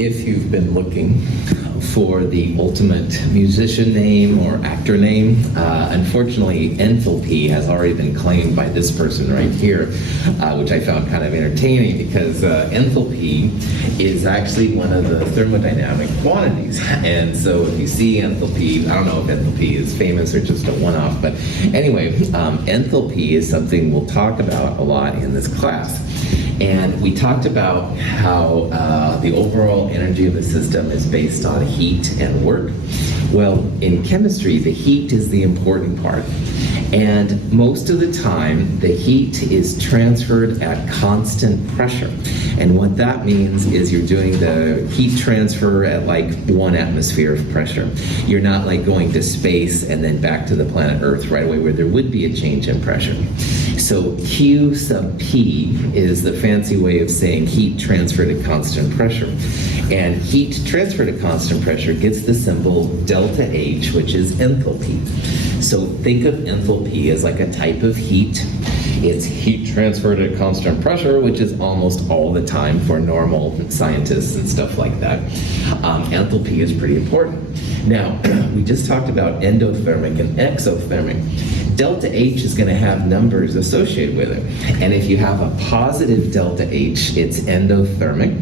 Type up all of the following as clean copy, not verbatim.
If you've been looking for the ultimate musician name or actor name, unfortunately, Enthalpy has already been claimed by this person right here, which I found kind of entertaining because enthalpy is actually one of the thermodynamic quantities. And so if you see enthalpy, I don't know if enthalpy is famous or just a one-off, but anyway, enthalpy is something we'll talk about a lot in this class. And we talked about how the overall energy of the system is based on heat and work. Well, in chemistry, the heat is the important part. And most of the time, the heat is transferred at constant pressure. And what that means is you're doing the heat transfer at like 1 atmosphere of pressure. You're not like going to space and then back to the planet Earth right away where there would be a change in pressure. So Q sub P is the fancy way of saying heat transferred at constant pressure. And heat transferred at constant pressure gets the symbol delta H, which is enthalpy. So think of enthalpy as like a type of heat. It's heat transferred at constant pressure, which is almost all the time for normal scientists and stuff like that. Enthalpy is pretty important. Now, we just talked about endothermic and exothermic. Delta H is going to have numbers associated with it. And if you have a positive delta H, it's endothermic.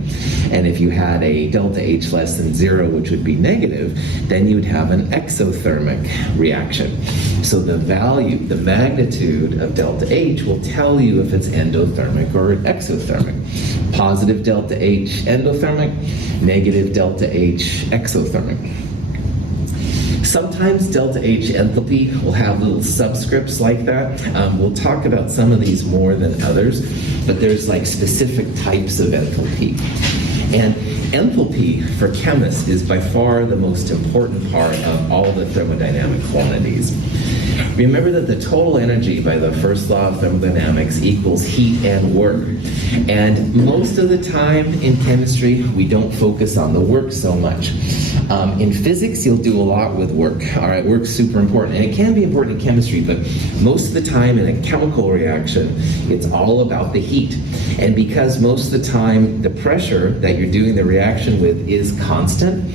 And if you had a delta H less than 0, which would be negative, then you would have an exothermic reaction. So the value, the magnitude of delta H will tell you if it's endothermic or exothermic. Positive delta H, endothermic. Negative delta H, exothermic. Sometimes delta H enthalpy will have little subscripts like that. We'll talk about some of these more than others, but there's like specific types of enthalpy. And enthalpy for chemists is by far the most important part of all the thermodynamic quantities. Remember that the total energy by the first law of thermodynamics equals heat and work. And most of the time in chemistry, we don't focus on the work so much. In physics, you'll do a lot with work. All right, work's super important, and it can be important in chemistry, but most of the time in a chemical reaction, it's all about the heat. And because most of the time the pressure that you're doing the reaction with is constant,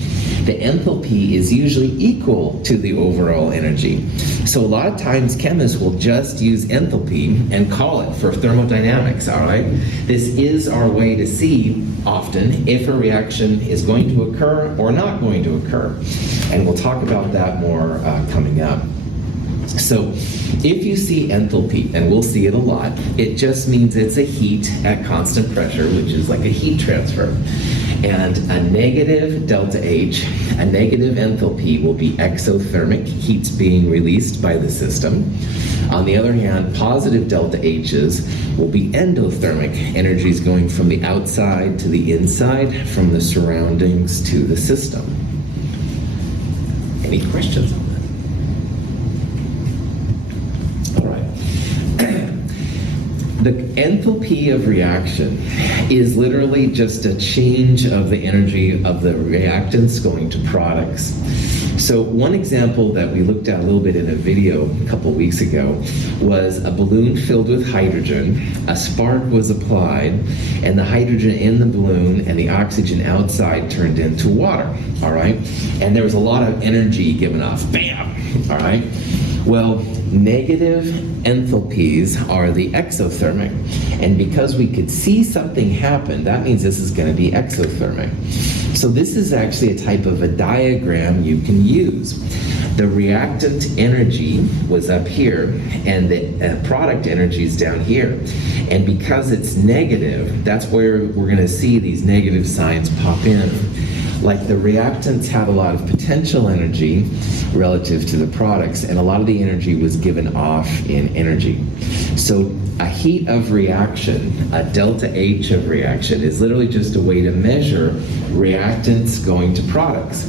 the enthalpy is usually equal to the overall energy. So a lot of times chemists will just use enthalpy and call it for thermodynamics, all right? This is our way to see often if a reaction is going to occur or not going to occur. And we'll talk about that more coming up. So if you see enthalpy, and we'll see it a lot, it just means it's a heat at constant pressure, which is like a heat transfer. And a negative delta H, a negative enthalpy will be exothermic, heat's being released by the system. On the other hand, positive delta H's will be endothermic, energy is going from the outside to the inside, from the surroundings to the system. Any questions on that? The enthalpy of reaction is literally just a change of the energy of the reactants going to products. So one example that we looked at a little bit in a video a couple weeks ago was a balloon filled with hydrogen, a spark was applied, and the hydrogen in the balloon and the oxygen outside turned into water, all right? And there was a lot of energy given off, bam, all right? Well, negative enthalpies are the exothermic, and because we could see something happen, that means this is going to be exothermic. So this is actually a type of a diagram you can use. The reactant energy was up here, and the product energy is down here. And because it's negative, that's where we're going to see these negative signs pop in. Like the reactants have a lot of potential energy relative to the products, and a lot of the energy was given off in energy. So a heat of reaction, a delta H of reaction, is literally just a way to measure reactants going to products.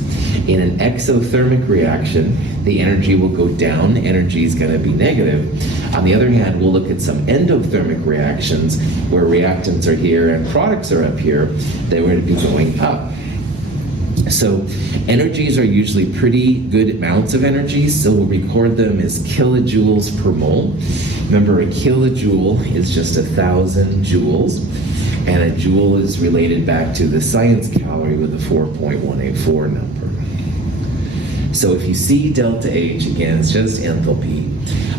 In an exothermic reaction, the energy will go down, energy is going to be negative. On the other hand, we'll look at some endothermic reactions where reactants are here and products are up here, they were to be going up. So energies are usually pretty good amounts of energy, so we'll record them as kilojoules per mole. Remember, a kilojoule is just 1,000 joules, and a joule is related back to the science calorie calorie with a 4.184 number. So if you see delta H, again, it's just enthalpy.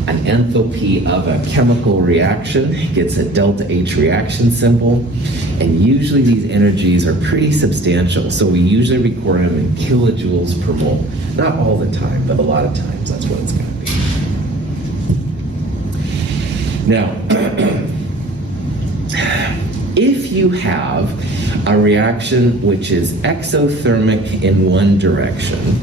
An enthalpy of a chemical reaction gets a delta H reaction symbol, and usually these energies are pretty substantial, so we usually record them in kilojoules per mole. Not all the time, but a lot of times that's what it's going to be. Now, if you have a reaction which is exothermic in one direction,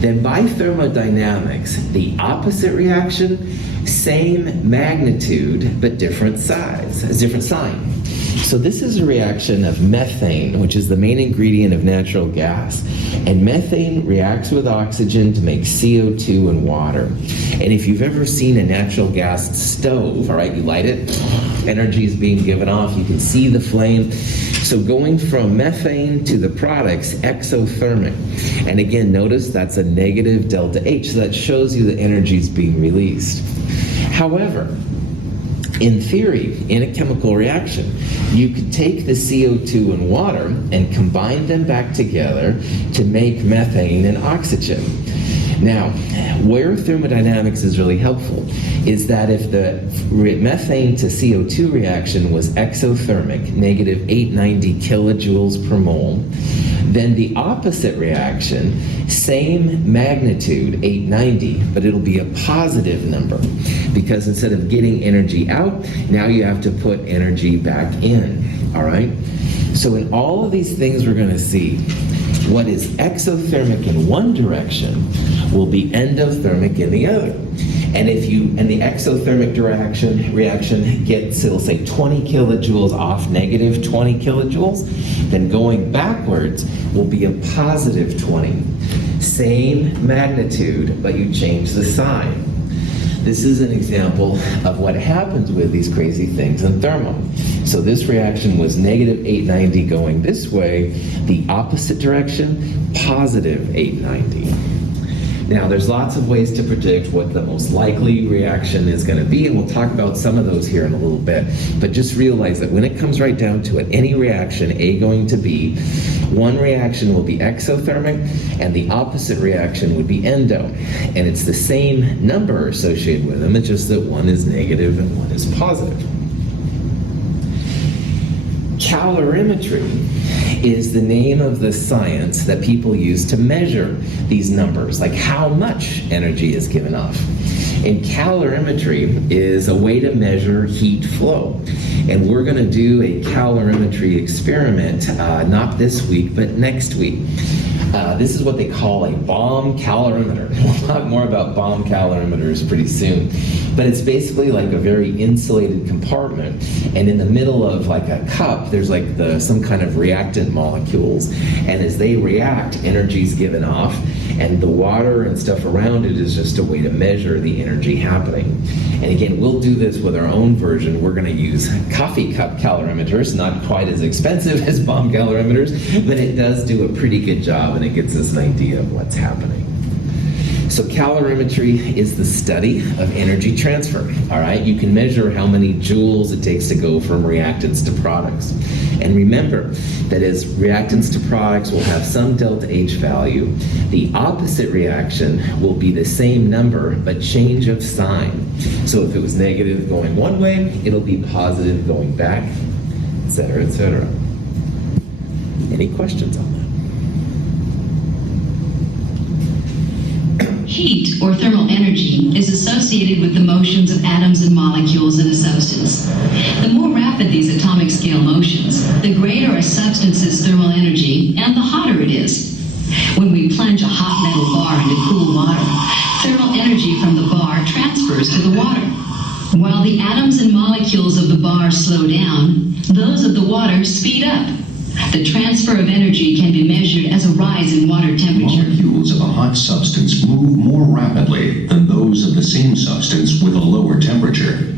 then by thermodynamics, the opposite reaction, same magnitude, but different size, different sign. So this is a reaction of methane, which is the main ingredient of natural gas. And methane reacts with oxygen to make CO2 and water. And if you've ever seen a natural gas stove, all right, you light it, energy is being given off, you can see the flame. So going from methane to the products, exothermic. And again, notice that's a negative delta H, so that shows you the energy is being released. However, in theory, in a chemical reaction, you could take the CO2 and water and combine them back together to make methane and oxygen. Now, where thermodynamics is really helpful is that if the methane to CO2 reaction was exothermic, negative 890 kilojoules per mole, then the opposite reaction, same magnitude, 890, but it'll be a positive number, because instead of getting energy out, now you have to put energy back in, all right? So in all of these things we're going to see, what is exothermic in one direction will be endothermic in the other. And if you, and the exothermic reaction gets, it'll say 20 kilojoules off negative 20 kilojoules, then going backwards will be a positive 20. Same magnitude, but you change the sign. This is an example of what happens with these crazy things in thermo. So this reaction was negative 890 going this way, the opposite direction, positive 890. Now, there's lots of ways to predict what the most likely reaction is going to be, and we'll talk about some of those here in a little bit. But just realize that when it comes right down to it, any reaction, A going to B, one reaction will be exothermic, and the opposite reaction would be endo. And it's the same number associated with them, it's just that one is negative and one is positive. Calorimetry is the name of the science that people use to measure these numbers, like how much energy is given off. And calorimetry is a way to measure heat flow. And we're going to do a calorimetry experiment, not this week, but next week. This is what they call a bomb calorimeter. We'll talk more about bomb calorimeters pretty soon. But it's basically like a very insulated compartment, and in the middle of like a cup, there's like some kind of reactant molecules, and as they react, energy's given off, and the water and stuff around it is just a way to measure the energy happening. And again, we'll do this with our own version. We're going to use coffee cup calorimeters, not quite as expensive as bomb calorimeters, but it does do a pretty good job, and it gives us an idea of what's happening. So calorimetry is the study of energy transfer, all right? You can measure how many joules it takes to go from reactants to products. And remember that as reactants to products will have some delta H value, the opposite reaction will be the same number, but change of sign. So if it was negative going one way, it'll be positive going back, et cetera, et cetera. Any questions on that? Heat, or thermal energy, is associated with the motions of atoms and molecules in a substance. The more rapid these atomic scale motions, the greater a substance's thermal energy and the hotter it is. When we plunge a hot metal bar into cool water, thermal energy from the bar transfers to the water. While the atoms and molecules of the bar slow down, those of the water speed up. The transfer of energy can be measured as a rise in water temperature. Molecules of a hot substance move more rapidly than those of the same substance with a lower temperature.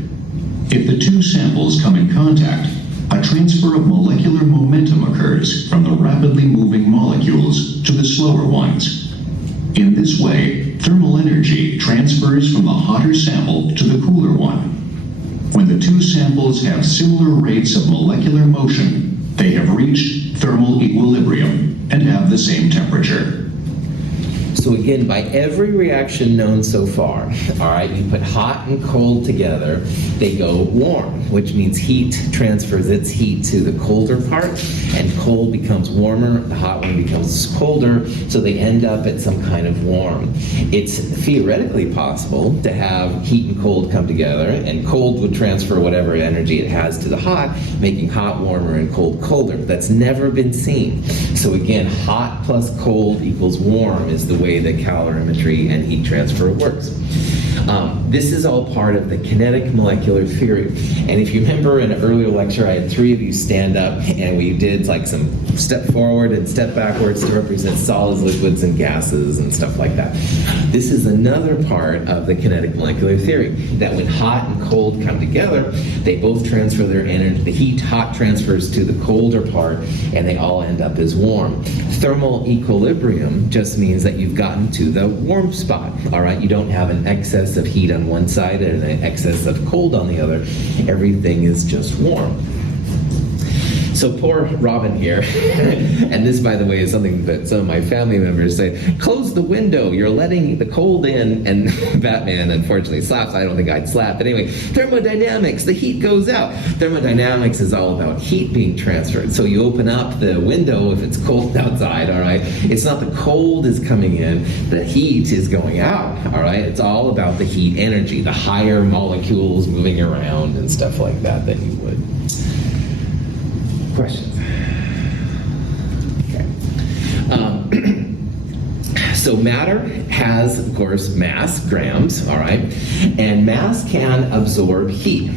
If the two samples come in contact, a transfer of molecular momentum occurs from the rapidly moving molecules to the slower ones. In this way, thermal energy transfers from the hotter sample to the cooler one. When the two samples have similar rates of molecular motion, they have reached thermal equilibrium, and have the same temperature. So again, by every reaction known so far, all right, you put hot and cold together, they go warm, which means heat transfers its heat to the colder part, and cold becomes warmer, the hot one becomes colder, so they end up at some kind of warm. It's theoretically possible to have heat and cold come together, and cold would transfer whatever energy it has to the hot, making hot warmer and cold colder. That's never been seen. So again, hot plus cold equals warm is the way that calorimetry and heat transfer works. This is all part of the kinetic molecular theory. And if you remember in an earlier lecture, I had 3 of you stand up and we did like some step forward and step backwards to represent solids, liquids, and gases and stuff like that. This is another part of the kinetic molecular theory, that when hot and cold come together, they both transfer their energy. The heat, hot transfers to the colder part, and they all end up as warm. Thermal equilibrium just means that you've gotten to the warm spot, all right? You don't have an excess of heat on one side and an excess of cold on the other. Everything is just warm. So poor Robin here, and this, by the way, is something that some of my family members say, close the window, you're letting the cold in, and Batman unfortunately slaps. I don't think I'd slap, but anyway, thermodynamics, the heat goes out. Thermodynamics is all about heat being transferred. So you open up the window if it's cold outside, all right? It's not the cold is coming in, the heat is going out, all right? It's all about the heat energy, the higher molecules moving around and stuff like that you would. Questions? Okay. So matter has, of course, mass, grams, all right? And mass can absorb heat.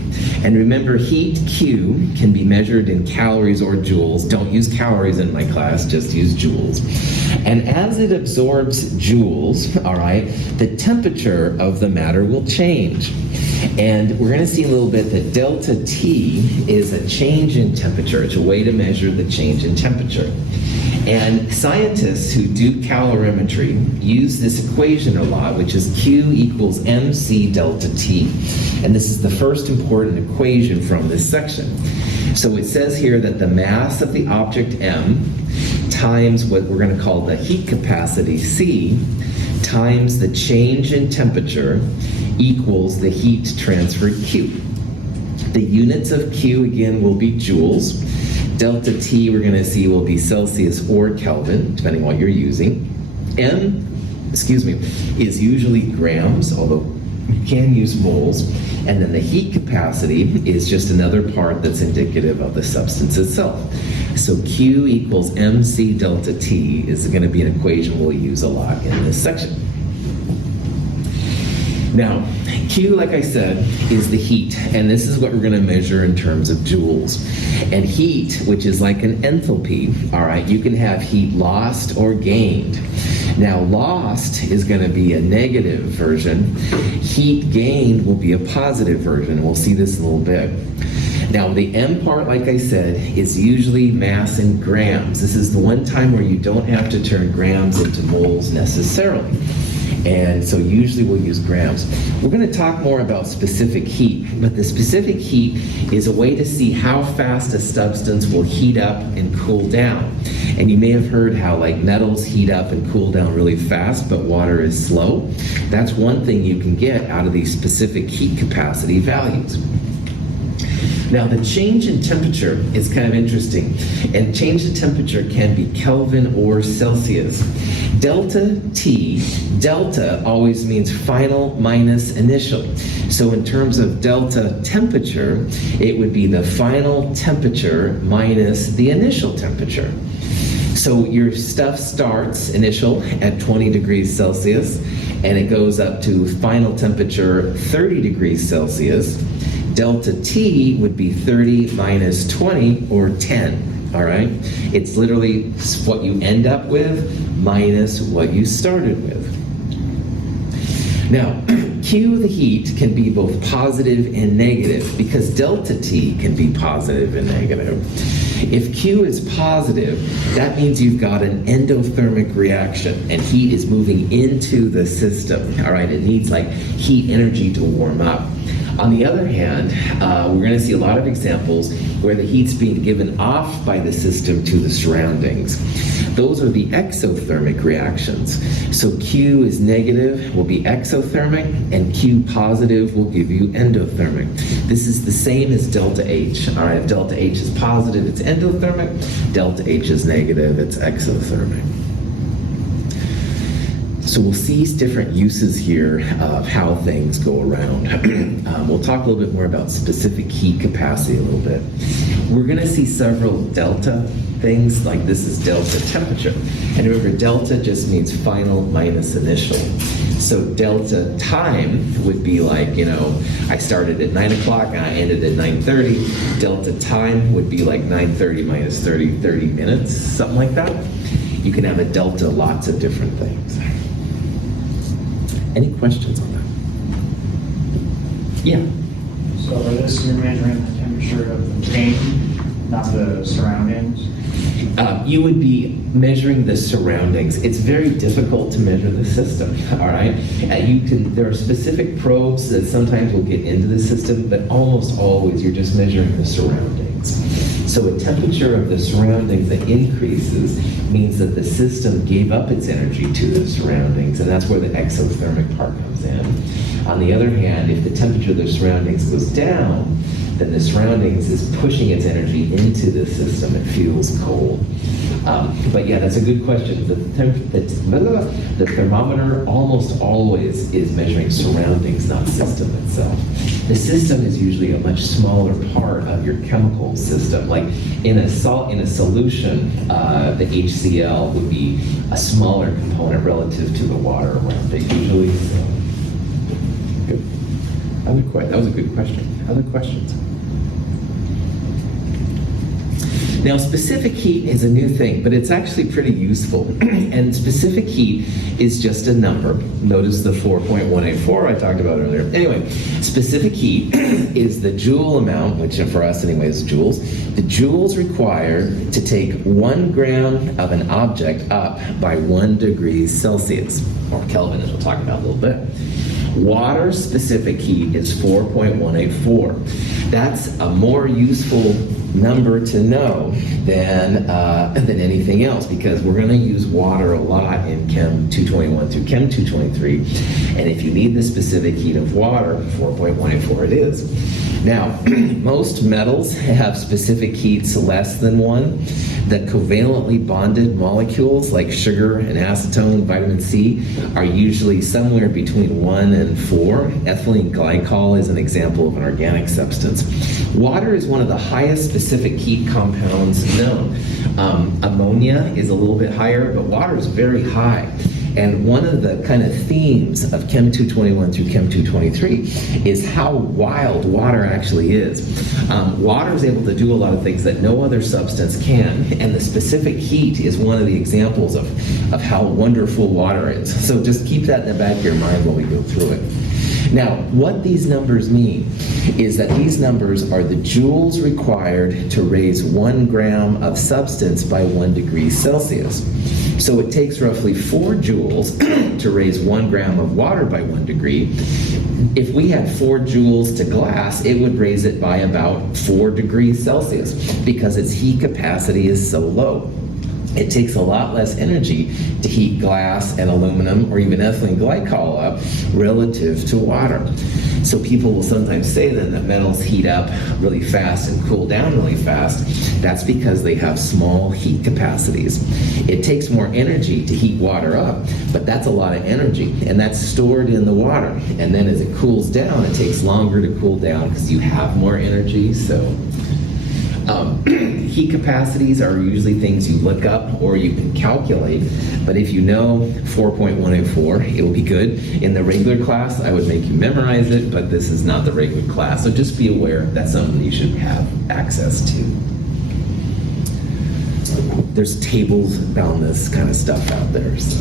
And remember, heat, Q, can be measured in calories or joules. Don't use calories in my class, just use joules. And as it absorbs joules, all right, the temperature of the matter will change. And we're going to see a little bit that delta T is a change in temperature. It's a way to measure the change in temperature. And scientists who do calorimetry use this equation a lot, which is Q equals mc delta T. And this is the first important equation from this section. So it says here that the mass of the object M times what we're going to call the heat capacity C times the change in temperature equals the heat transferred Q. The units of Q, again, will be joules. Delta T, we're going to see, will be Celsius or Kelvin, depending on what you're using. M, is usually grams, although you can use moles. And then the heat capacity is just another part that's indicative of the substance itself. So Q equals mc delta T is going to be an equation we'll use a lot in this section. Now, Q, like I said, is the heat, and this is what we're going to measure in terms of joules. And heat, which is like an enthalpy, all right, you can have heat lost or gained. Now, lost is going to be a negative version. Heat gained will be a positive version. We'll see this in a little bit. Now, the M part, like I said, is usually mass in grams. This is the one time where you don't have to turn grams into moles necessarily. And so usually we'll use grams. We're going to talk more about specific heat, but the specific heat is a way to see how fast a substance will heat up and cool down. And you may have heard how like metals heat up and cool down really fast, but water is slow. That's one thing you can get out of these specific heat capacity values. Now, the change in temperature is kind of interesting, and change in temperature can be Kelvin or Celsius. Delta T, delta always means final minus initial. So in terms of delta temperature, it would be the final temperature minus the initial temperature. So your stuff starts initial at 20 degrees Celsius, and it goes up to final temperature 30 degrees Celsius. Delta T would be 30 minus 20, or 10, all right? It's literally what you end up with minus what you started with. Now, Q, the heat, can be both positive and negative because delta T can be positive and negative. If Q is positive, that means you've got an endothermic reaction and heat is moving into the system, all right? It needs like heat energy to warm up. On the other hand, we're going to see a lot of examples where the heat's being given off by the system to the surroundings. Those are the exothermic reactions. So Q is negative will be exothermic, and Q positive will give you endothermic. This is the same as delta H. All right, if delta H is positive, it's endothermic. Delta H is negative, it's exothermic. So we'll see different uses here of how things go around. We'll talk a little bit more about specific heat capacity a little bit. We're going to see several delta things, like this is delta temperature. And remember, delta just means final minus initial. So delta time would be like, I started at 9 o'clock and I ended at 9:30. Delta time would be like 9:30 minus 30 minutes, something like that. You can have a delta lots of different things. Any questions on that? Yeah. So for this, you're measuring the temperature of the paint, not the surroundings? You would be measuring the surroundings. It's very difficult to measure the system, all right? There are specific probes that sometimes will get into the system, but almost always you're just measuring the surroundings. So a temperature of the surroundings that increases means that the system gave up its energy to the surroundings, and that's where the exothermic part comes in. On the other hand, if the temperature of the surroundings goes down, then the surroundings is pushing its energy into the system. It feels cold. But yeah, that's a good question. The thermometer almost always is measuring surroundings, not system itself. The system is usually a much smaller part of your chemical system. Like in a solution, the HCl would be a smaller component relative to the water around it usually. So. Good. That was a good question. Other questions? Now, specific heat is a new thing, but it's actually pretty useful. And specific heat is just a number. Notice the 4.184 I talked about earlier. Anyway, specific heat is the joule amount, which for us anyway is joules. The joules required to take 1 gram of an object up by 1 degree Celsius, or Kelvin, as we'll talk about a little bit. Water specific heat is 4.184. That's a more useful number to know than anything else, because we're going to use water a lot in Chem 221 through Chem 223, and if you need the specific heat of water, 4.184 it is. Now, most metals have specific heats less than 1. The covalently bonded molecules like sugar and acetone, vitamin C, are usually somewhere between 1 and 4. Ethylene glycol is an example of an organic substance. Water is one of the highest specific heat compounds known. Ammonia is a little bit higher, but water is very high. And one of the kind of themes of Chem 221 through Chem 223 is how wild water actually is. Water is able to do a lot of things that no other substance can, and the specific heat is one of the examples of how wonderful water is. So just keep that in the back of your mind while we go through it. Now, what these numbers mean is that these numbers are the joules required to raise 1 gram of substance by 1 degree Celsius. So it takes roughly 4 joules to raise 1 gram of water by 1 degree. If we had 4 joules to glass, it would raise it by about 4 degrees Celsius because its heat capacity is so low. It takes a lot less energy to heat glass and aluminum or even ethylene glycol up relative to water. So people will sometimes say then that metals heat up really fast and cool down really fast. That's because they have small heat capacities. It takes more energy to heat water up, but that's a lot of energy, and that's stored in the water. And then as it cools down, it takes longer to cool down because you have more energy. So heat capacities are usually things you look up or you can calculate, but if you know 4.184, it will be good. In the regular class, I would make you memorize it, but this is not the regular class, so just be aware that's something you should have access to. There's tables about this kind of stuff out there, so.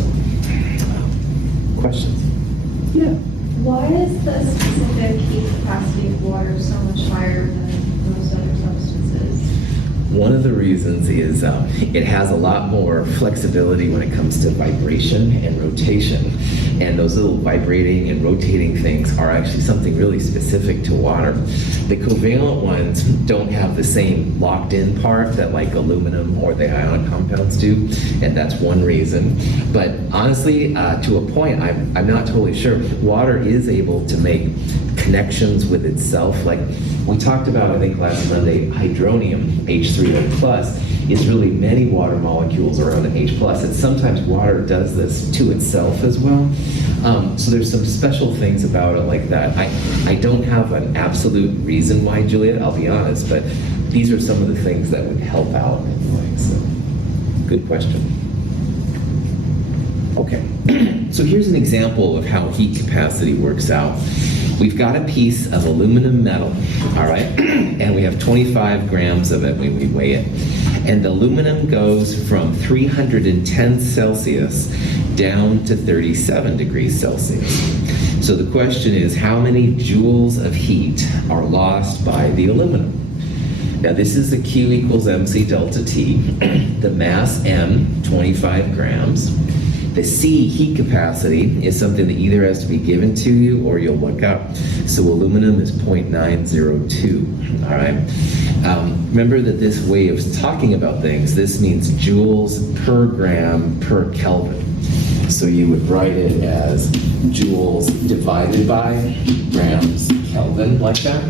Questions? Yeah. Why is the specific heat capacity of water so much higher than most other substances? One of the reasons is it has a lot more flexibility when it comes to vibration and rotation. And those little vibrating and rotating things are actually something really specific to water. The covalent ones don't have the same locked-in part that like aluminum or the ion compounds do, and that's one reason. But honestly, to a point, I'm not totally sure. Water is able to make connections with itself. Like we talked about, I think last Monday, hydronium, H3O+, is really many water molecules around an H+, and sometimes water does this to itself as well. So there's some special things about it like that. I don't have an absolute reason why, Juliet, I'll be honest, but these are some of the things that would help out anyway. So, good question. Okay, so here's an example of how heat capacity works out. We've got a piece of aluminum metal, all right, and we have 25 grams of it when we weigh it. And the aluminum goes from 310 Celsius down to 37 degrees Celsius. So the question is, how many joules of heat are lost by the aluminum? Now this is the Q equals MC delta T, the mass M, 25 grams. The C, heat capacity, is something that either has to be given to you or you'll look up. So aluminum is 0.902, all right? Remember that this way of talking about things, this means joules per gram per Kelvin. So you would write it as joules divided by grams Kelvin, like that.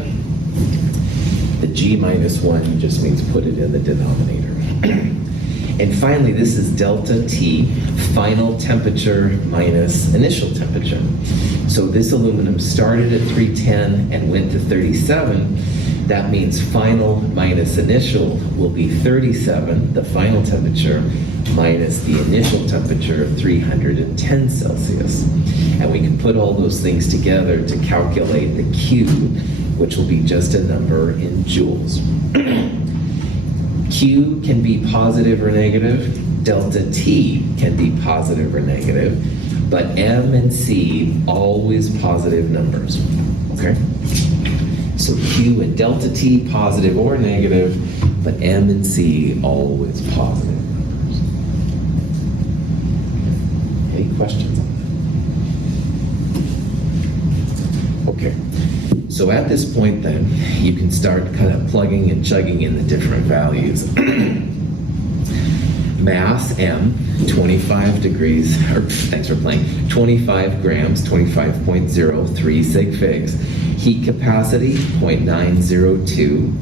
The G minus 1 just means put it in the denominator. And finally, this is delta T, final temperature minus initial temperature. So this aluminum started at 310 and went to 37. That means final minus initial will be 37, the final temperature, minus the initial temperature of 310 Celsius. And we can put all those things together to calculate the Q, which will be just a number in joules. Q can be positive or negative, delta T can be positive or negative, but M and C always positive numbers, okay? So Q and delta T positive or negative, but M and C always positive numbers. Any questions on that? Okay. So at this point then, you can start kind of plugging and chugging in the different values. Mass M, 25 degrees, or thanks for playing, 25 grams, 25.03 sig figs. Heat capacity, 0.902.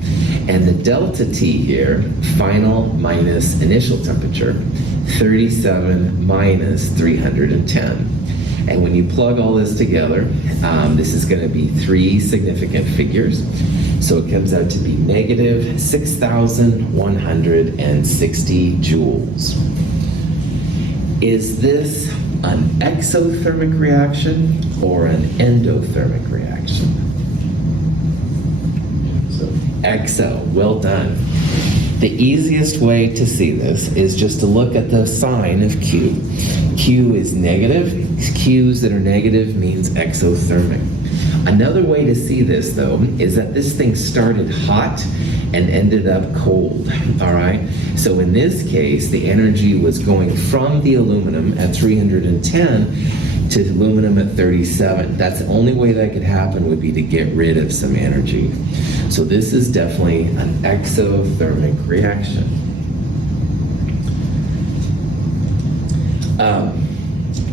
And the delta T here, final minus initial temperature, 37 minus 310. And when you plug all this together, this is going to be 3 significant figures. So it comes out to be negative 6,160 joules. Is this an exothermic reaction or an endothermic reaction? So exo, well done. The easiest way to see this is just to look at the sign of Q. Q is negative. Q's that are negative means exothermic. Another way to see this, though, is that this thing started hot and ended up cold, all right? So in this case, the energy was going from the aluminum at 310 to aluminum at 37. That's the only way that could happen would be to get rid of some energy. So this is definitely an exothermic reaction.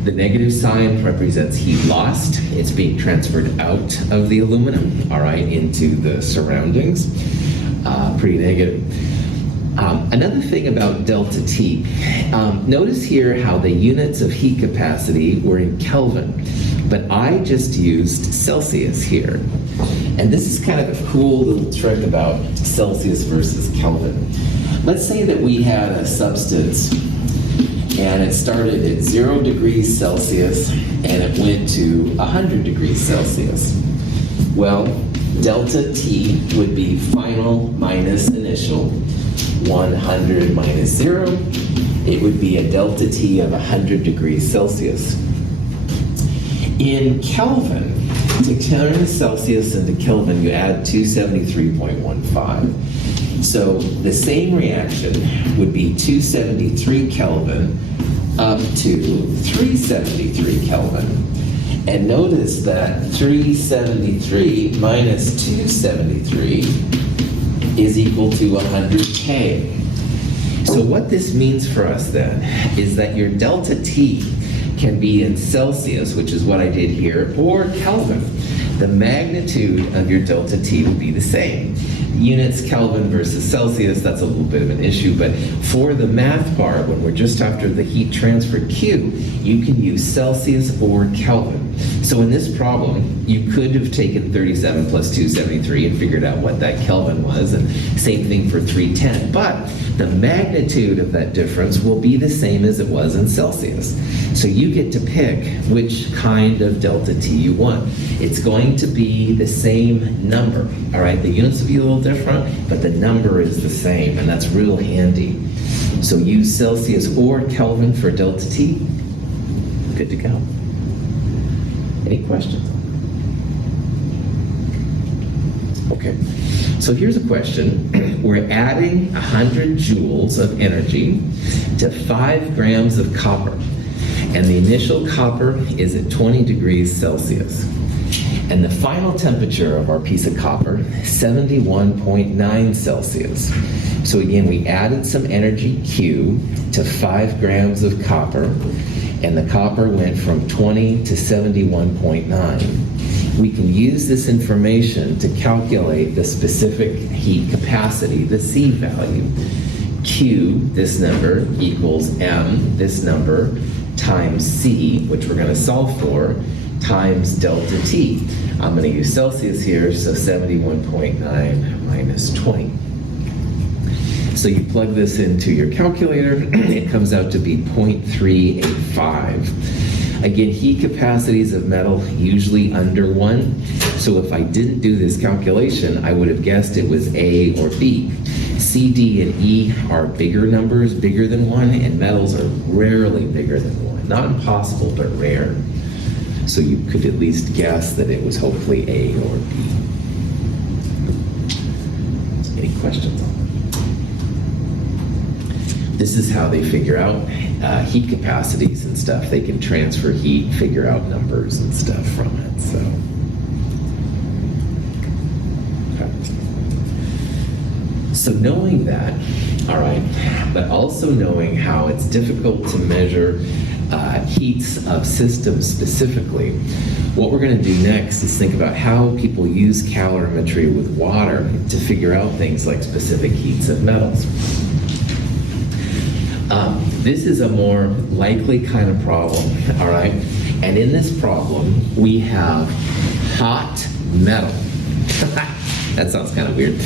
The negative sign represents heat lost. It's being transferred out of the aluminum, all right, into the surroundings. Pretty negative. Another thing about delta T, notice here how the units of heat capacity were in Kelvin, but I just used Celsius here. And this is kind of a cool little trick about Celsius versus Kelvin. Let's say that we had a substance and it started at 0 degrees Celsius and it went to 100 degrees Celsius. Well, delta T would be final minus initial, 100 minus 0. It would be a delta T of 100 degrees Celsius. In Kelvin, to turn Celsius into Kelvin, you add 273.15. So the same reaction would be 273 Kelvin up to 373 Kelvin. And notice that 373 minus 273 is equal to 100K. So what this means for us then is that your delta T can be in Celsius, which is what I did here, or Kelvin. The magnitude of your delta T will be the same. Units Kelvin versus Celsius, that's a little bit of an issue, but for the math part, when we're just after the heat transfer Q, you can use Celsius or Kelvin. So in this problem, you could have taken 37 plus 273 and figured out what that Kelvin was, and same thing for 310, but the magnitude of that difference will be the same as it was in Celsius. So you get to pick which kind of delta T you want. It's going to be the same number, all right? The units will be a little different, but the number is the same, and that's real handy. So use Celsius or Kelvin for delta T. Good to go. Any questions? Okay, so here's a question. We're adding 100 joules of energy to 5 grams of copper, and the initial copper is at 20 degrees Celsius. And the final temperature of our piece of copper is 71.9 Celsius. So again, we added some energy Q to 5 grams of copper, and the copper went from 20 to 71.9. We can use this information to calculate the specific heat capacity, the C value. Q, this number, equals M, this number, times C, which we're going to solve for, times delta T. I'm going to use Celsius here, so 71.9 minus 20. So you plug this into your calculator, it comes out to be 0.385. Again, heat capacities of metal usually under 1, so if I didn't do this calculation, I would have guessed it was A or B. C, D, and E are bigger numbers, bigger than 1, and metals are rarely bigger than 1. Not impossible, but rare. So you could at least guess that it was hopefully A or B. Any questions on that? This is how they figure out heat capacities and stuff. They can transfer heat, figure out numbers and stuff from it. So, okay. So knowing that, all right, but also knowing how it's difficult to measure heats of systems specifically, what we're going to do next is think about how people use calorimetry with water to figure out things like specific heats of metals. This is a more likely kind of problem, all right? And in this problem, we have hot metal. That sounds kind of weird.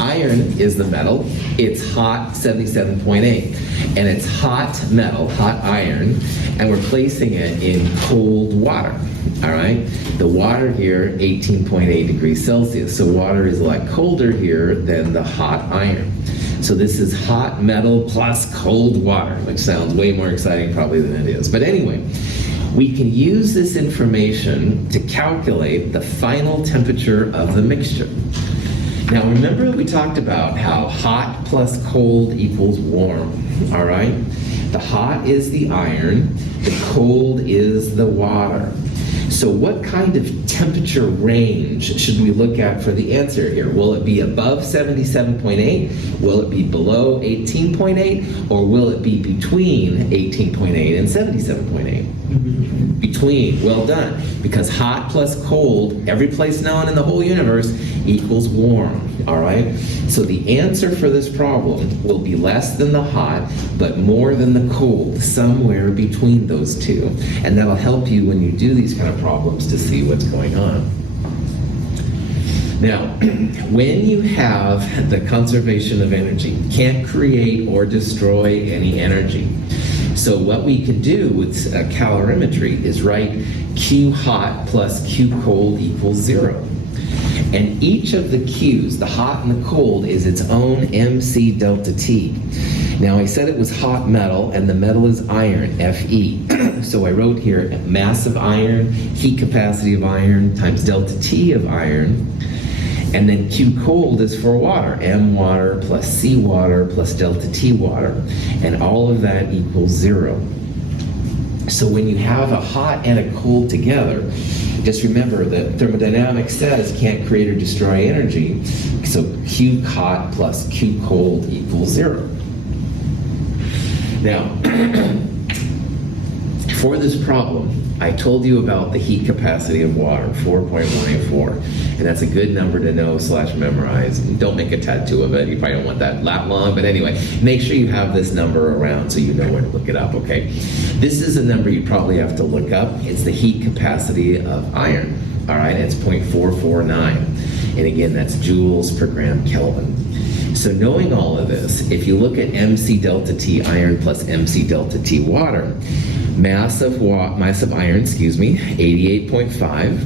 Iron is the metal. It's hot 77.8. And it's hot metal, hot iron, and we're placing it in cold water, all right? The water here, 18.8 degrees Celsius. So water is a lot colder here than the hot iron. So this is hot metal plus cold water, which sounds way more exciting probably than it is. But anyway, we can use this information to calculate the final temperature of the mixture. Now remember we talked about how hot plus cold equals warm, all right? The hot is the iron, the cold is the water. So what kind of temperature range should we look at for the answer here? Will it be above 77.8? Will it be below 18.8? Or will it be between 18.8 and 77.8? Between, well done. Because hot plus cold, every place known in the whole universe, equals warm, all right? So the answer for this problem will be less than the hot, but more than the cold, somewhere between those two. And that'll help you when you do these kind of problems to see what's going on. Now, when you have the conservation of energy, you can't create or destroy any energy. So what we can do with calorimetry is write Q hot plus Q cold equals 0. And each of the Q's, the hot and the cold, is its own MC delta T. Now I said it was hot metal, and the metal is iron, Fe. So I wrote here mass of iron, heat capacity of iron, times delta T of iron. And then Q cold is for water, M water plus C water plus delta T water. And all of that equals 0. So when you have a hot and a cold together, just remember that thermodynamics says can't create or destroy energy. So Q hot plus Q cold equals 0. Now, for this problem, I told you about the heat capacity of water, 4.184, and that's a good number to know / memorize. Don't make a tattoo of it. You probably don't want that long, but anyway, make sure you have this number around so you know where to look it up, okay? This is a number you probably have to look up. It's the heat capacity of iron, all right? It's 0.449, and again, that's joules per gram Kelvin. So knowing all of this, if you look at MC delta T iron plus MC delta T water, mass of iron, 88.5.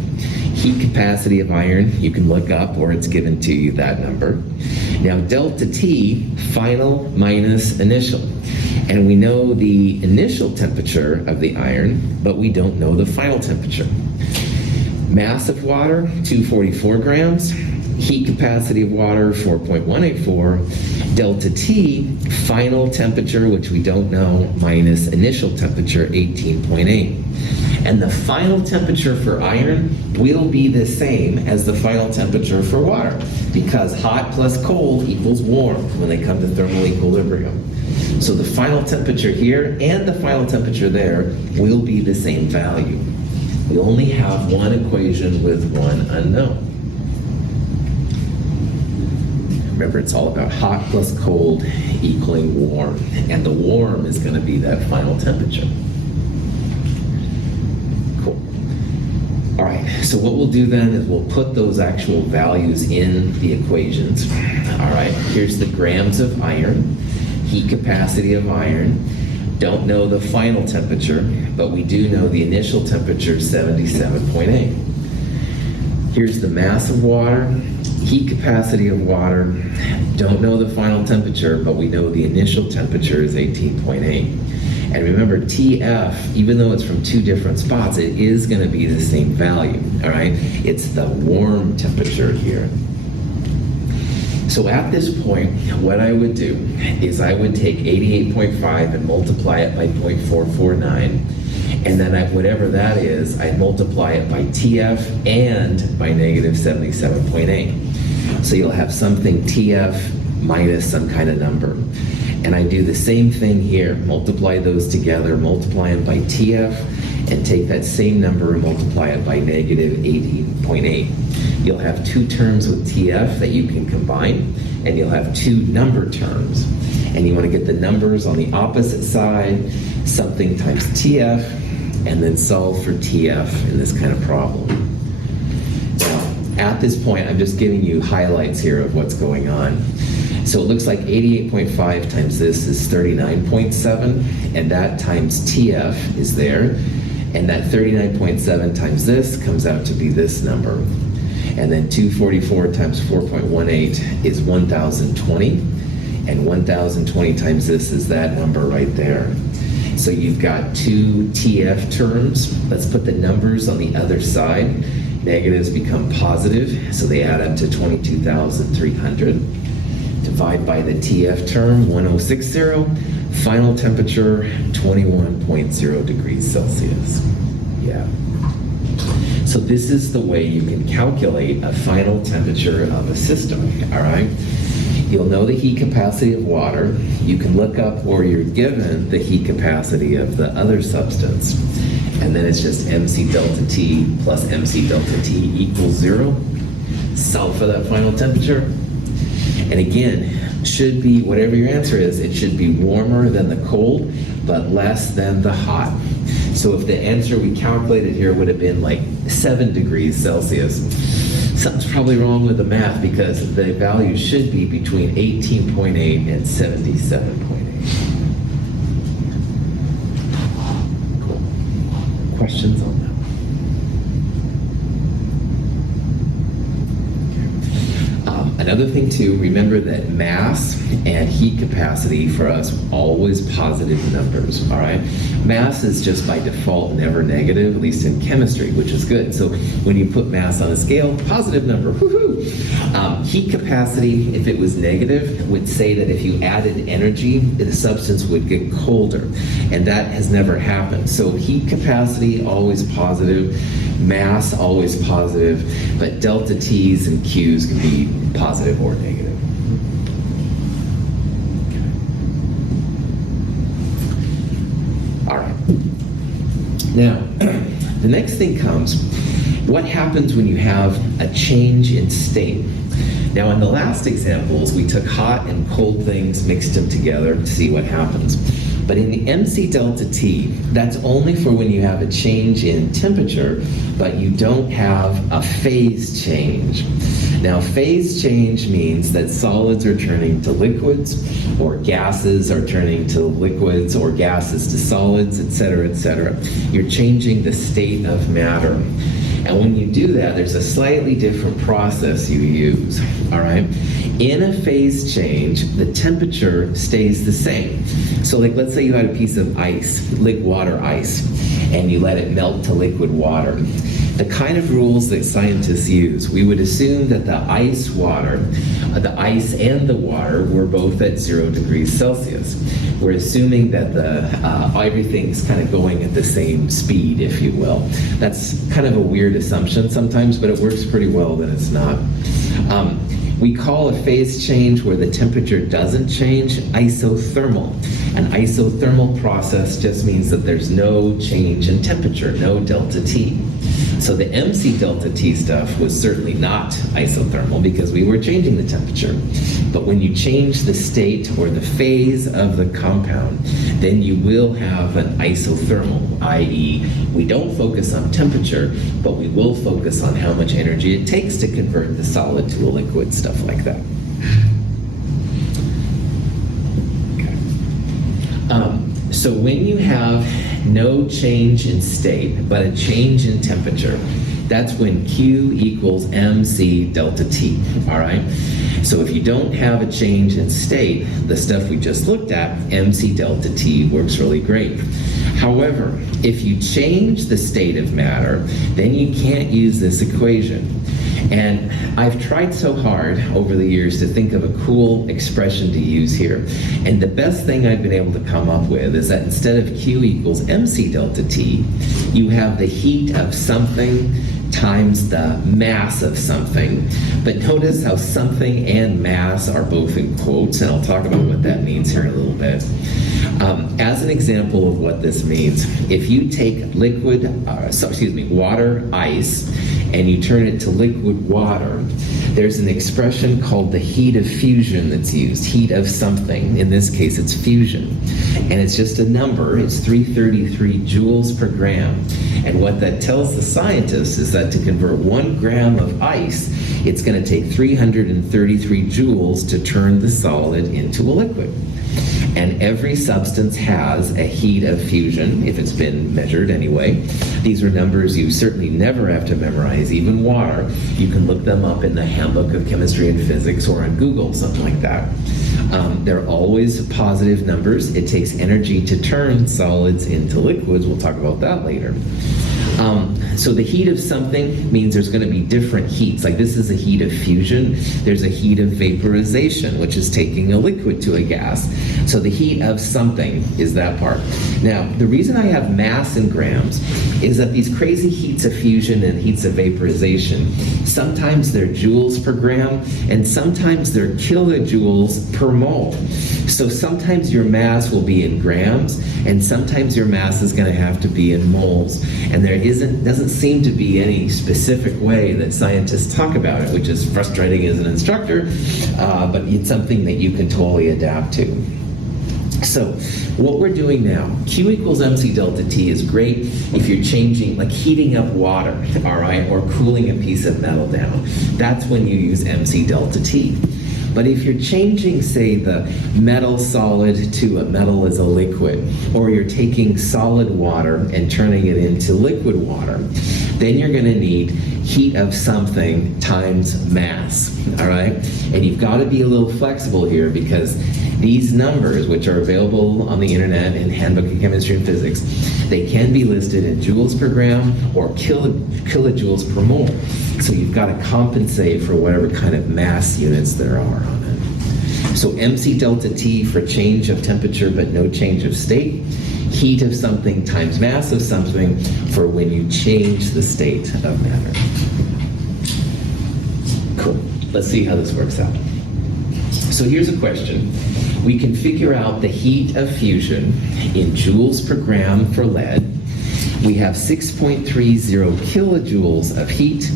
Heat capacity of iron, you can look up, or it's given to you, that number. Now, delta T, final minus initial. And we know the initial temperature of the iron, but we don't know the final temperature. Mass of water, 244 grams. Heat capacity of water, 4.184. Delta T, final temperature, which we don't know, minus initial temperature, 18.8. And the final temperature for iron will be the same as the final temperature for water, because hot plus cold equals warm when they come to thermal equilibrium. So the final temperature here and the final temperature there will be the same value. We only have one equation with one unknown. Remember, it's all about hot plus cold equaling warm, and the warm is going to be that final temperature. Cool. All right, so what we'll do then is we'll put those actual values in the equations. All right, here's the grams of iron, heat capacity of iron. Don't know the final temperature, but we do know the initial temperature is 77.8. Here's the mass of water, heat capacity of water. Don't know the final temperature, but we know the initial temperature is 18.8. And remember, TF, even though it's from two different spots, it is going to be the same value, all right? It's the warm temperature here. So at this point, what I would do is I would take 88.5 and multiply it by 0.449. And then whatever that is, I'd multiply it by TF and by negative 77.8. So you'll have something TF minus some kind of number. And I do the same thing here, multiply those together, multiply them by TF, and take that same number and multiply it by negative 80.8. You'll have two terms with TF that you can combine, and you'll have two number terms. And you want to get the numbers on the opposite side, something times TF, and then solve for TF in this kind of problem. Now, at this point, I'm just giving you highlights here of what's going on. So it looks like 88.5 times this is 39.7, and that times TF is there, and that 39.7 times this comes out to be this number. And then 244 times 4.18 is 1,020, and 1,020 times this is that number right there. So you've got two TF terms. Let's put the numbers on the other side. Negatives become positive, so they add up to 22,300. Divide by the TF term, 1060. Final temperature, 21.0 degrees Celsius. Yeah. So this is the way you can calculate a final temperature of a system, all right? You'll know the heat capacity of water. You can look up where you're given the heat capacity of the other substance. And then it's just MC delta T plus MC delta T equals 0. Solve for that final temperature. And again, should be, whatever your answer is, it should be warmer than the cold, but less than the hot. So if the answer we calculated here would have been like 7 degrees Celsius, something's probably wrong with the math, because the value should be between 18.8 and 77.8. Cool. Questions on that? Another other thing too, remember that mass and heat capacity for us are always positive numbers, all right? Mass is just by default never negative, at least in chemistry, which is good. So when you put mass on a scale, positive number, woohoo! Heat capacity, if it was negative, would say that if you added energy, the substance would get colder, and that has never happened. So heat capacity, always positive, mass, always positive, but delta T's and Q's can be positive or negative. Okay. All right. Now, the next thing comes, what happens when you have a change in state? Now, in the last examples, we took hot and cold things, mixed them together to see what happens. But in the MC delta T, that's only for when you have a change in temperature, but you don't have a phase change. Now, phase change means that solids are turning to liquids, or gases are turning to liquids, or gases to solids, etc., etc. You're changing the state of matter. And when you do that, there's a slightly different process you use, all right? In a phase change, the temperature stays the same. So like, let's say you had a piece of ice, water ice, and you let it melt to liquid water. The kind of rules that scientists use, we would assume that the ice and the water were both at 0 degrees Celsius. We're assuming that everything's kind of going at the same speed, if you will. That's kind of a weird assumption sometimes, but it works pretty well that it's not. We call a phase change where the temperature doesn't change isothermal. An isothermal process just means that there's no change in temperature, no delta T. So the MC delta T stuff was certainly not isothermal because we were changing the temperature. But when you change the state or the phase of the compound, then you will have an isothermal, i.e. we don't focus on temperature, but we will focus on how much energy it takes to convert the solid to a liquid, stuff like that. So when you have no change in state, but a change in temperature, that's when Q equals MC delta T, all right? So if you don't have a change in state, the stuff we just looked at, MC delta T works really great. However, if you change the state of matter, then you can't use this equation. And I've tried so hard over the years to think of a cool expression to use here. And the best thing I've been able to come up with is that instead of Q equals MC delta T, you have the heat of something times the mass of something. But notice how something and mass are both in quotes, and I'll talk about what that means here in a little bit. As an example of what this means, if you take water, ice, and you turn it to liquid water, there's an expression called the heat of fusion that's used, heat of something. In this case, it's fusion. And it's just a number, it's 333 joules per gram. And what that tells the scientists is that to convert 1 gram of ice, it's going to take 333 joules to turn the solid into a liquid. And every substance has a heat of fusion, if it's been measured anyway. These are numbers you certainly never have to memorize, even water. You can look them up in the Handbook of Chemistry and Physics or on Google, something like that. They're always positive numbers. It takes energy to turn solids into liquids. We'll talk about that later. So the heat of something means there's going to be different heats. Like this is a heat of fusion. There's a heat of vaporization, which is taking a liquid to a gas. So the heat of something is that part. Now, the reason I have mass in grams is that these crazy heats of fusion and heats of vaporization, sometimes they're joules per gram, and sometimes they're kilojoules per mole. So sometimes your mass will be in grams, and sometimes your mass is going to have to be in moles. And there doesn't seem to be any specific way that scientists talk about it, which is frustrating as an instructor, but it's something that you can totally adapt to. So what we're doing now, Q equals MC delta T is great if you're changing, like heating up water, all right, or cooling a piece of metal down. That's when you use MC delta T. But if you're changing, say, the metal solid to a metal as a liquid, or you're taking solid water and turning it into liquid water, Then you're going to need heat of something times mass, all right? And you've got to be a little flexible here because these numbers, which are available on the internet in Handbook of Chemistry and Physics, they can be listed in joules per gram or kilojoules per mole. So you've got to compensate for whatever kind of mass units there are on it. So MC delta T for change of temperature but no change of state. Heat of something times mass of something for when you change the state of matter. Cool. Let's see how this works out. So here's a question. We can figure out the heat of fusion in joules per gram for lead. We have 6.30 kilojoules of heat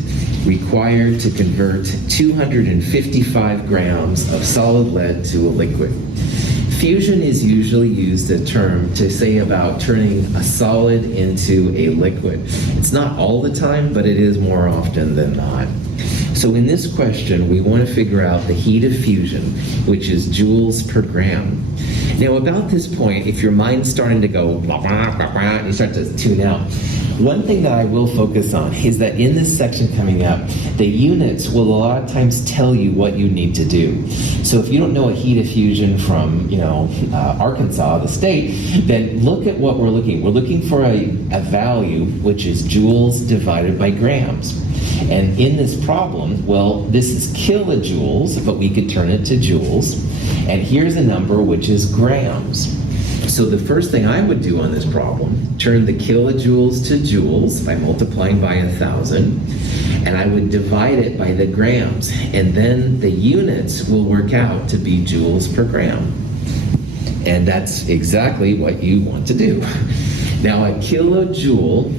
required to convert 255 grams of solid lead to a liquid. Fusion is usually used as a term to say about turning a solid into a liquid. It's not all the time, but it is more often than not. So in this question, we want to figure out the heat of fusion, which is joules per gram. Now, about this point, if your mind's starting to go blah, blah, blah, blah, you start to tune out. One thing that I will focus on is that in this section coming up, the units will a lot of times tell you what you need to do. So if you don't know a heat of fusion from, Arkansas, the state, then look at what we're looking. We're looking for a value which is joules divided by grams. And in this problem, well, this is kilojoules, but we could turn it to joules. And here's a number which is grams. So the first thing I would do on this problem, turn the kilojoules to joules by multiplying by 1,000, and I would divide it by the grams, and then the units will work out to be joules per gram. And that's exactly what you want to do. Now, a kilojoule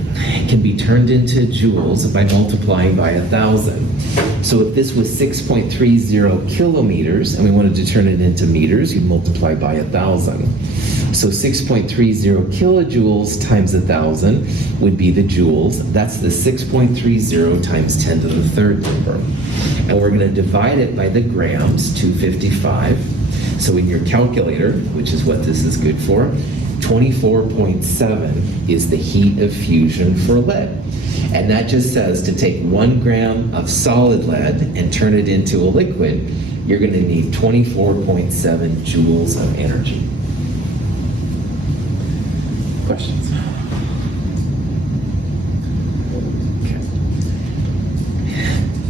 can be turned into joules by multiplying by 1,000. So if this was 6.30 kilometers and we wanted to turn it into meters, you'd multiply by 1,000. So 6.30 kilojoules times 1,000 would be the joules. That's the 6.30 times 10 to the third number. And we're going to divide it by the grams, 255. So in your calculator, which is what this is good for, 24.7 is the heat of fusion for lead. And that just says to take 1 gram of solid lead and turn it into a liquid, you're going to need 24.7 joules of energy. Questions? Okay.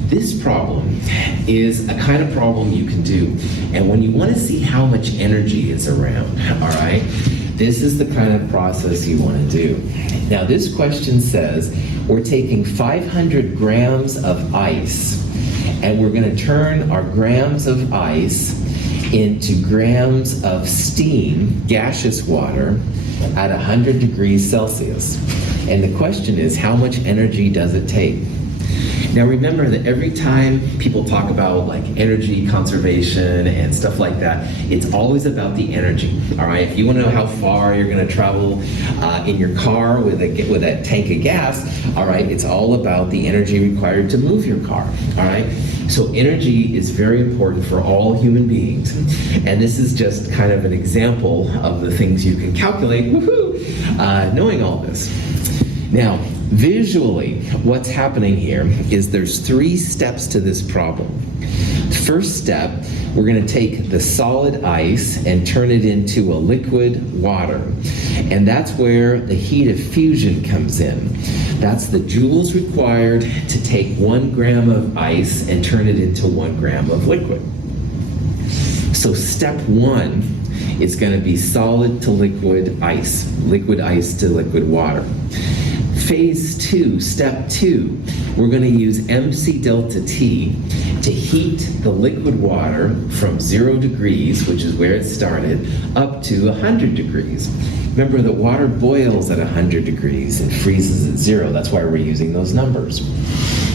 This problem is a kind of problem you can do. And when you want to see how much energy is around, all right, this is the kind of process you want to do. Now, this question says we're taking 500 grams of ice, and we're going to turn our grams of ice into grams of steam, gaseous water, at 100 degrees Celsius. And the question is, how much energy does it take? Now remember that every time people talk about like energy conservation and stuff like that, it's always about the energy, all right? If you want to know how far you're going to travel in your car with a tank of gas, all right, it's all about the energy required to move your car, all right? So energy is very important for all human beings. And this is just kind of an example of the things you can calculate, knowing all this. Now, visually, what's happening here is there's 3 steps to this problem. First step, we're going to take the solid ice and turn it into a liquid water. And that's where the heat of fusion comes in. That's the joules required to take 1 gram of ice and turn it into 1 gram of liquid. So step 1 is going to be solid to liquid ice to liquid water. Phase 2, step 2, we're going to use MC delta T to heat the liquid water from 0 degrees, which is where it started, up to 100 degrees. Remember that water boils at 100 degrees and freezes at 0. That's why we're using those numbers.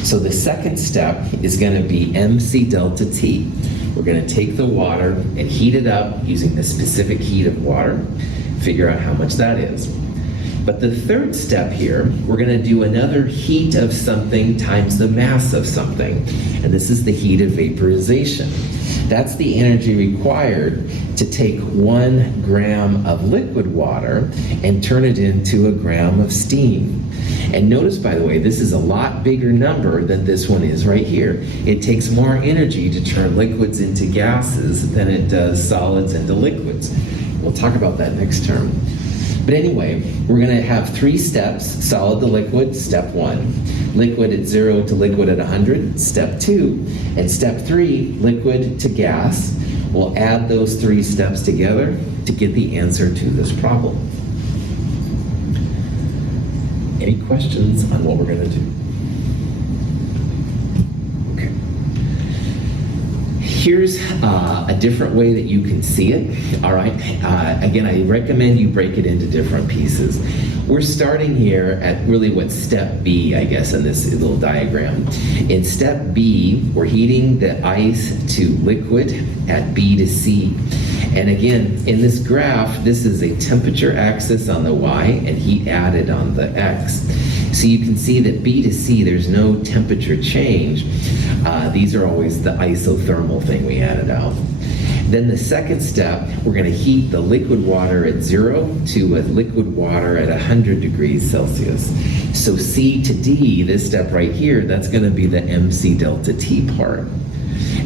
So the second step is going to be MC delta T. We're going to take the water and heat it up using the specific heat of water, figure out how much that is. But the third step here, we're going to do another heat of something times the mass of something. And this is the heat of vaporization. That's the energy required to take 1 gram of liquid water and turn it into a gram of steam. And notice, by the way, this is a lot bigger number than this one is right here. It takes more energy to turn liquids into gases than it does solids into liquids. We'll talk about that next term. But anyway, we're going to have 3 steps: solid to liquid, step 1; liquid at 0 to liquid at 100, step 2; and step 3, liquid to gas. We'll add those 3 steps together to get the answer to this problem. Any questions on what we're going to do? Okay. Here's a different way that you can see it. All right. Again, I recommend you break it into different pieces. We're starting here at really what's step B, I guess, in this little diagram. In step B, we're heating the ice to liquid at B to C. And again, in this graph, this is a temperature axis on the Y and heat added on the X. So you can see that B to C, there's no temperature change. These are always the isothermal thing we added out. Then the second step, we're going to heat the liquid water at 0 to a liquid water at 100 degrees Celsius. So C to D, this step right here, that's going to be the MC delta T part.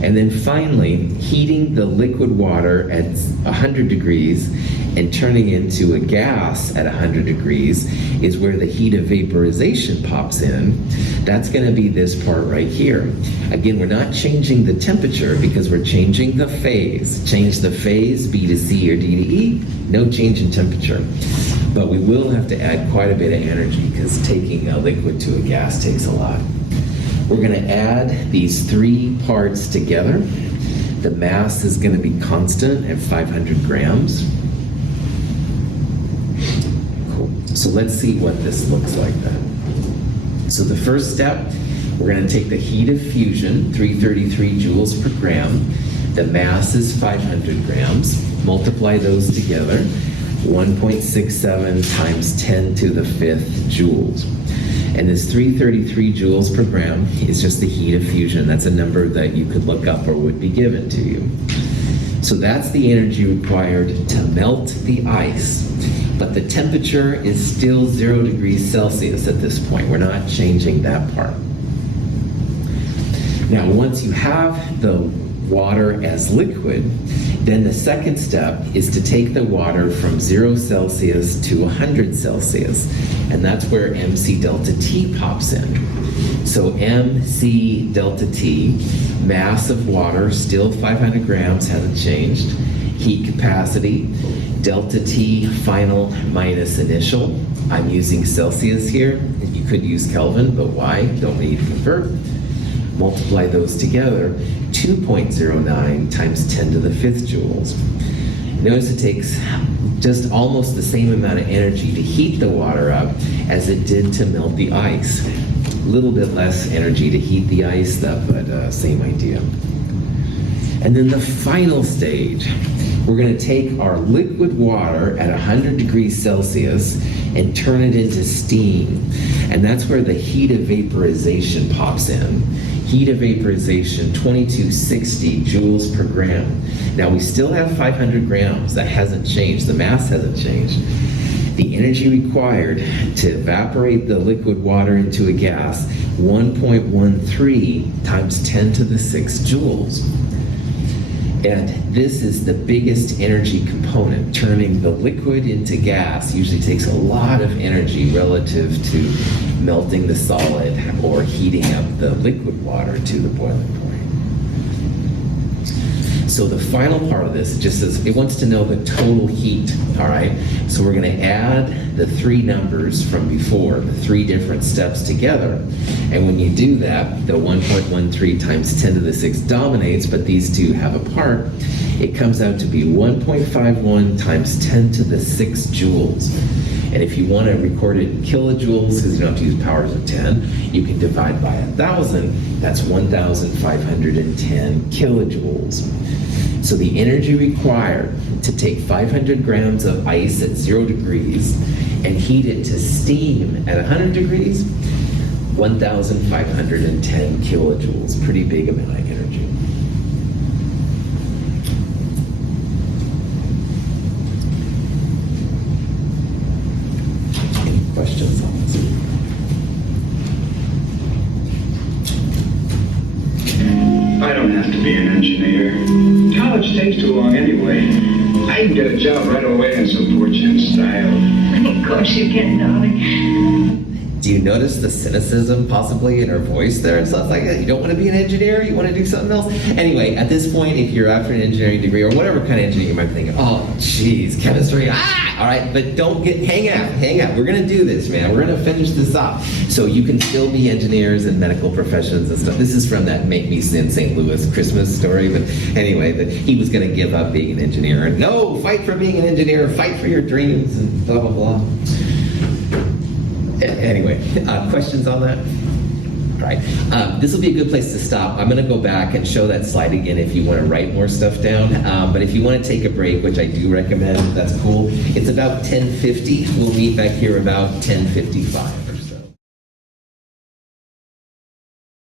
And then finally, heating the liquid water at 100 degrees and turning into a gas at 100 degrees is where the heat of vaporization pops in. That's going to be this part right here. Again, we're not changing the temperature because we're changing the phase. Change the phase, B to C or D to E, no change in temperature. But we will have to add quite a bit of energy because taking a liquid to a gas takes a lot. We're going to add these 3 parts together. The mass is going to be constant at 500 grams. Cool. So let's see what this looks like then. So the first step, we're going to take the heat of fusion, 333 joules per gram. The mass is 500 grams. Multiply those together, 1.67 times 10 to the 5th joules. And this 333 joules per gram is just the heat of fusion. That's a number that you could look up or would be given to you. So that's the energy required to melt the ice. But the temperature is still 0 degrees Celsius at this point. We're not changing that part. Now, once you have the water as liquid, then the second step is to take the water from 0 Celsius to 100 Celsius, and that's where MC delta T pops in. So MC delta T, mass of water, still 500 grams, hasn't changed. Heat capacity, delta T final minus initial. I'm using Celsius here. You could use Kelvin, but why? Don't need to convert. Multiply those together, 2.09 times 10 to the 5th joules. Notice it takes just almost the same amount of energy to heat the water up as it did to melt the ice. A little bit less energy to heat the ice, but same idea. And then the final stage, we're going to take our liquid water at 100 degrees Celsius and turn it into steam. And that's where the heat of vaporization pops in. Heat of vaporization, 2260 joules per gram. Now we still have 500 grams. That hasn't changed. The mass hasn't changed. The energy required to evaporate the liquid water into a gas, 1.13 times 10 to the 6 joules. And this is the biggest energy component. Turning the liquid into gas usually takes a lot of energy relative to melting the solid or heating up the liquid water to the boiling point. So the final part of this just says it wants to know the total heat, all right? So we're going to add the 3 numbers from before, the 3 different steps together. And when you do that, the 1.13 times 10 to the 6 dominates, but these two have a part. It comes out to be 1.51 times 10 to the 6 joules. And if you want to record it in kilojoules, because you don't have to use powers of 10, you can divide by 1,000. That's 1,510 kilojoules. So the energy required to take 500 grams of ice at 0 degrees and heat it to steam at 100 degrees, 1,510 kilojoules. Pretty big amount of energy. questions on this? I don't have to be an engineer. College takes too long anyway. I can get a job right away in some fortunate style. Of course you can, darling. Do you notice the cynicism possibly in her voice there and stuff like that? You don't want to be an engineer, you want to do something else? Anyway, at this point, if you're after an engineering degree or whatever kind of engineering, you might be thinking, oh, geez, chemistry, all right, but don't hang out. We're going to do this, man. We're going to finish this off. So you can still be engineers and medical professions and stuff. This is from that Make Me Sin St. Louis Christmas story, but anyway, that he was going to give up being an engineer. And no, fight for being an engineer, fight for your dreams, and blah, blah, blah. Anyway, questions on that? All right. This will be a good place to stop. I'm going to go back and show that slide again if you want to write more stuff down. But if you want to take a break, which I do recommend, that's cool. It's about 10:50. We'll meet back here about 10:55.